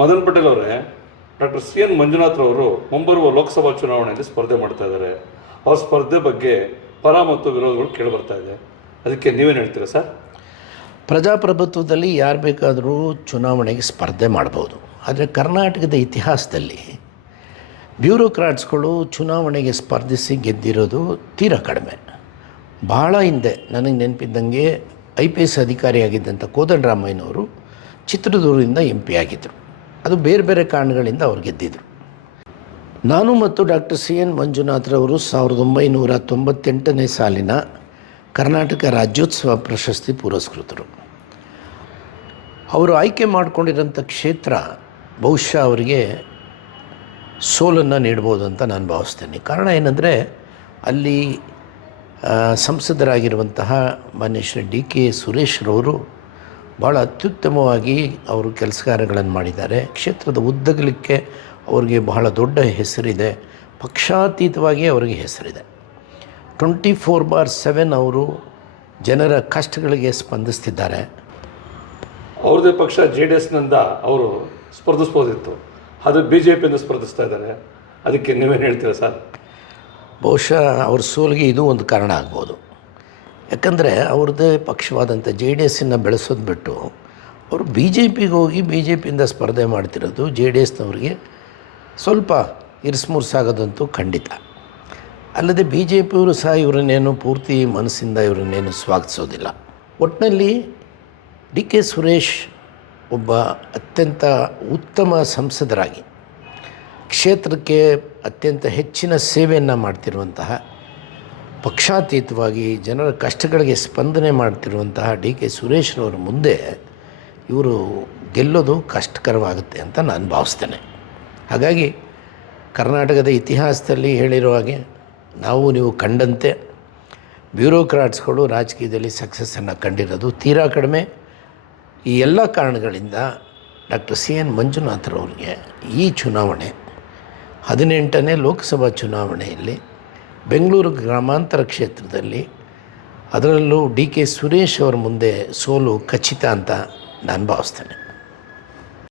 ಮದನ್ ಪಟೇಲ್ ಅವರೇ, doctor C N Manjunath ಅವರು ಮುಂಬರುವ ಲೋಕಸಭಾ ಚುನಾವಣೆಯಲ್ಲಿ ಸ್ಪರ್ಧೆ ಮಾಡ್ತಾ ಇದ್ದಾರೆ. ಅವ್ರ ಸ್ಪರ್ಧೆ ಬಗ್ಗೆ ಪರ ಮತ್ತು ವಿರೋಧಗಳು ಕೇಳಿಬರ್ತಾ ಇದೆ. ಅದಕ್ಕೆ ನೀವೇನು ಹೇಳ್ತೀರಾ ಸರ್? ಪ್ರಜಾಪ್ರಭುತ್ವದಲ್ಲಿ ಯಾರು ಬೇಕಾದರೂ ಚುನಾವಣೆಗೆ ಸ್ಪರ್ಧೆ ಮಾಡ್ಬೋದು. ಆದರೆ ಕರ್ನಾಟಕದ ಇತಿಹಾಸದಲ್ಲಿ ಬ್ಯೂರೋಕ್ರಾಟ್ಸ್ಗಳು ಚುನಾವಣೆಗೆ ಸ್ಪರ್ಧಿಸಿ ಗೆದ್ದಿರೋದು ತೀರಾ ಕಡಿಮೆ. ಭಾಳ ಹಿಂದೆ ನನಗೆ ನೆನಪಿದ್ದಂಗೆ ಐ ಪಿ ಎಸ್ ಅಧಿಕಾರಿಯಾಗಿದ್ದಂಥ ಕೋದಂಡರಾಮಯ್ಯನವರು ಚಿತ್ರದುರ್ಗದಿಂದ ಎಂ ಪಿ ಆಗಿದ್ದರು ಅದು ಬೇರೆ ಬೇರೆ ಕಾರಣಗಳಿಂದ ಅವ್ರು ಗೆದ್ದಿದ್ರು. ನಾನು ಮತ್ತು ಡಾಕ್ಟರ್ ಸಿ ಎನ್ ಮಂಜುನಾಥ್ರವರು ಸಾವಿರದ ಒಂಬೈನೂರ ತೊಂಬತ್ತೆಂಟನೇ ಸಾಲಿನ ಕರ್ನಾಟಕ ರಾಜ್ಯೋತ್ಸವ ಪ್ರಶಸ್ತಿ ಪುರಸ್ಕೃತರು. ಅವರು ಆಯ್ಕೆ ಮಾಡಿಕೊಂಡಿರೋಂಥ ಕ್ಷೇತ್ರ ಬಹುಶಃ ಅವರಿಗೆ ಸೋಲನ್ನು ನೀಡ್ಬೋದು ಅಂತ ನಾನು ಭಾವಿಸ್ತೇನೆ. ಕಾರಣ ಏನಂದರೆ ಅಲ್ಲಿ ಸಂಸದರಾಗಿರುವಂತಹ ಮಾನ್ಯ ಶ್ರೀ ಡಿ ಕೆ ಸುರೇಶ್ರವರು ಭಾಳ ಅತ್ಯುತ್ತಮವಾಗಿ ಅವರು ಕೆಲಸ ಕಾರ್ಯಗಳನ್ನು ಮಾಡಿದ್ದಾರೆ. ಕ್ಷೇತ್ರದ ಉದ್ದಗಲಿಕ್ಕೆ ಅವರಿಗೆ ಬಹಳ ದೊಡ್ಡ ಹೆಸರಿದೆ. ಪಕ್ಷಾತೀತವಾಗಿ ಅವರಿಗೆ ಹೆಸರಿದೆ. ಟ್ವೆಂಟಿ ಫೋರ್ ಬಾರ್ ಸೆವೆನ್ ಅವರು ಜನರ ಕಷ್ಟಗಳಿಗೆ ಸ್ಪಂದಿಸ್ತಿದ್ದಾರೆ. ಅವ್ರದೇ ಪಕ್ಷ ಜೆ ಡಿ ಎಸ್ನಿಂದ ಅವರು ಸ್ಪರ್ಧಿಸ್ಬೋದಿತ್ತು. ಅದು ಬಿ ಜೆ ಪಿಯಿಂದ ಸ್ಪರ್ಧಿಸ್ತಾ ಇದ್ದಾರೆ. ಅದಕ್ಕೆ ನೀವೇನು ಹೇಳ್ತೀರಾ ಸರ್? ಬಹುಶಃ ಅವ್ರ ಸೋಲಿಗೆ ಇದು ಒಂದು ಕಾರಣ ಆಗ್ಬೋದು. ಯಾಕಂದರೆ ಅವ್ರದ್ದೇ ಪಕ್ಷವಾದಂಥ ಜೆ ಡಿ ಎಸ್ಸನ್ನು ಬೆಳೆಸೋದು ಬಿಟ್ಟು ಅವರು ಬಿ ಜೆ ಪಿಗೆ ಹೋಗಿ ಬಿ ಜೆ ಪಿಯಿಂದ ಸ್ಪರ್ಧೆ ಮಾಡ್ತಿರೋದು ಜೆ ಡಿ ಎಸ್ನವ್ರಿಗೆ ಸ್ವಲ್ಪ ಇರಿಸ್ಮುರ್ಸಾಗೋದಂತೂ ಖಂಡಿತ. ಅಲ್ಲದೆ ಬಿ ಜೆ ಪಿಯವರು ಸಹ ಇವರನ್ನೇನು ಪೂರ್ತಿ ಮನಸ್ಸಿಂದ ಇವರನ್ನೇನು ಸ್ವಾಗತಿಸೋದಿಲ್ಲ. ಒಟ್ಟಿನಲ್ಲಿ ಡಿ ಕೆ ಸುರೇಶ್ ಒಬ್ಬ ಅತ್ಯಂತ ಉತ್ತಮ ಸಂಸದರಾಗಿ ಕ್ಷೇತ್ರಕ್ಕೆ ಅತ್ಯಂತ ಹೆಚ್ಚಿನ ಸೇವೆಯನ್ನು ಮಾಡ್ತಿರುವಂತಹ ಪಕ್ಷಾತೀತವಾಗಿ ಜನರ ಕಷ್ಟಗಳಿಗೆ ಸ್ಪಂದನೆ ಮಾಡ್ತಿರುವಂತಹ ಡಿ ಕೆ ಸುರೇಶ್ರವರ ಮುಂದೆ ಇವರು ಗೆಲ್ಲೋದು ಕಷ್ಟಕರವಾಗುತ್ತೆ ಅಂತ ನಾನು ಭಾವಿಸ್ತೇನೆ. ಹಾಗಾಗಿ ಕರ್ನಾಟಕದ ಇತಿಹಾಸದಲ್ಲಿ ಹೇಳಿರೋ ಹಾಗೆ ನಾವು ನೀವು ಕಂಡಂತೆ ಬ್ಯೂರೋಕ್ರಾಟ್ಸ್ಗಳು ರಾಜಕೀಯದಲ್ಲಿ ಸಕ್ಸಸ್ಸನ್ನು ಕಂಡಿರೋದು ತೀರಾ ಕಡಿಮೆ. ಈ ಎಲ್ಲ ಕಾರಣಗಳಿಂದ ಡಾಕ್ಟರ್ ಸಿ ಎನ್ ಮಂಜುನಾಥರವ್ರಿಗೆ ಈ ಚುನಾವಣೆ ಹದಿನೆಂಟನೇ ಲೋಕಸಭಾ ಚುನಾವಣೆಯಲ್ಲಿ ಬೆಂಗಳೂರು ಗ್ರಾಮಾಂತರ ಕ್ಷೇತ್ರದಲ್ಲಿ ಅದರಲ್ಲೂ ಡಿ ಕೆ ಸುರೇಶ್ ಅವರ ಮುಂದೆ ಸೋಲು ಖಚಿತ ಅಂತ ನಾನು ಭಾವಿಸ್ತೇನೆ.